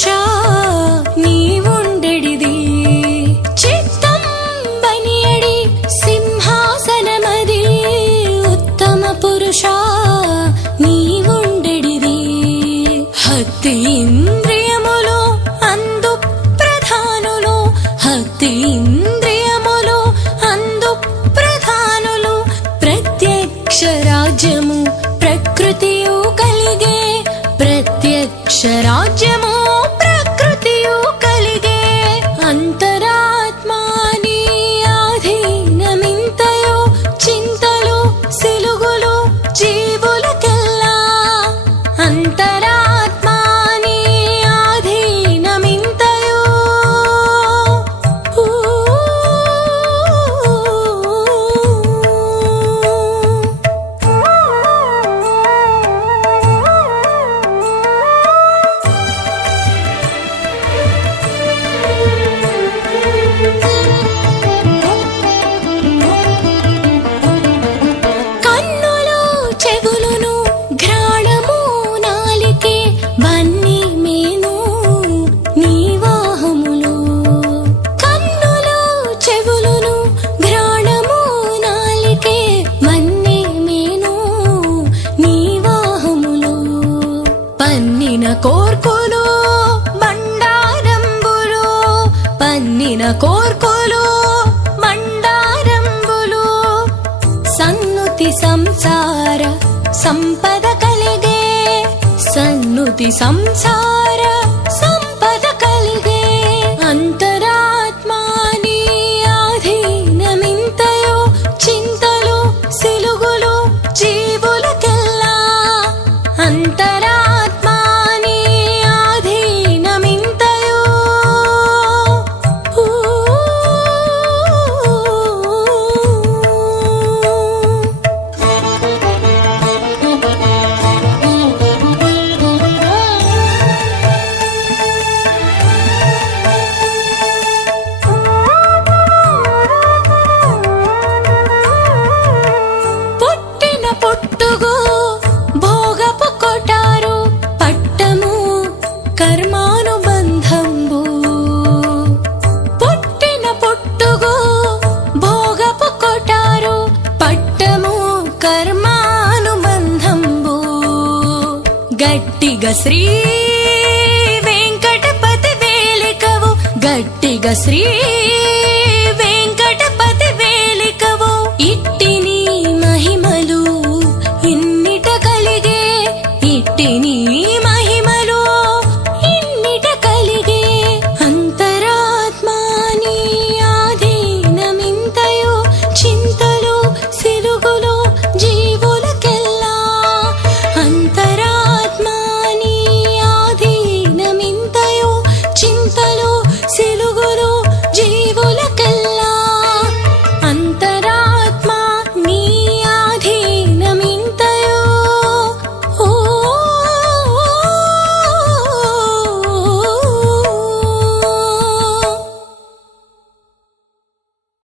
పురుషా నీవుండెడిది చిత్తం బనియడి సింహాసనమది ఉత్తమ పురుషా నీవుండెడిది హత్తి ఇంద్రియములు అందు ప్రధానులు హత్తి ఇంద్రియములు అందు ప్రధానులు ప్రత్యక్ష రాజ్యము ప్రకృతియు కలిగే ప్రత్యక్ష రాజ్యము ప్రకృతియు కలిగే అంతరాత్మాని ఆధీనమింతయో చింతలు సిలుగులు జీవులకెల్లా అంతరాత్మాని ఆధీనమింతయో కన్నులు చెవులును ఘ్రాణము నాలికే వన్ని మేను నీవాహములు కన్నులు చెవులును ఘ్రాణము నాలికే వన్ని మేను నీవాహములు పన్నిన కోర్కులు మండారంబులు పన్నిన కోర్కులు మండారంబులు సన్నుతి సంసార సంపద కలిగే సన్నుతి సంసార సంపద కలిగే అంతరాత్మాని ఆధీనమింతయో చింతలు సిలుగులు జీవులకెల్లా అంతరాత్మాని ఆధీనమింతయో పుట్టిన పుట్టుగు భోగపు కొటారు పట్టము కర్మానుబంధంబు పుట్టిన పుట్టుగు భోగపు కొటారు పట్టము కర్మానుబంధంబు గట్టిగా శ్రీ వెంకటపతి వేలికవు గట్టిగా శ్రీ వెంకటపతి వేలికవు ఇట్టిని మహిమలు ఇన్నిట కలిగే ఇట్టిని మహిమలు ఇన్నిట కలిగే అంతరాత్మాని ఆధీనమింతయో చింతలు సిలుగులు జీవులకెల్లా అంతరాత్మాని ఆధీనమింతయో చింతలు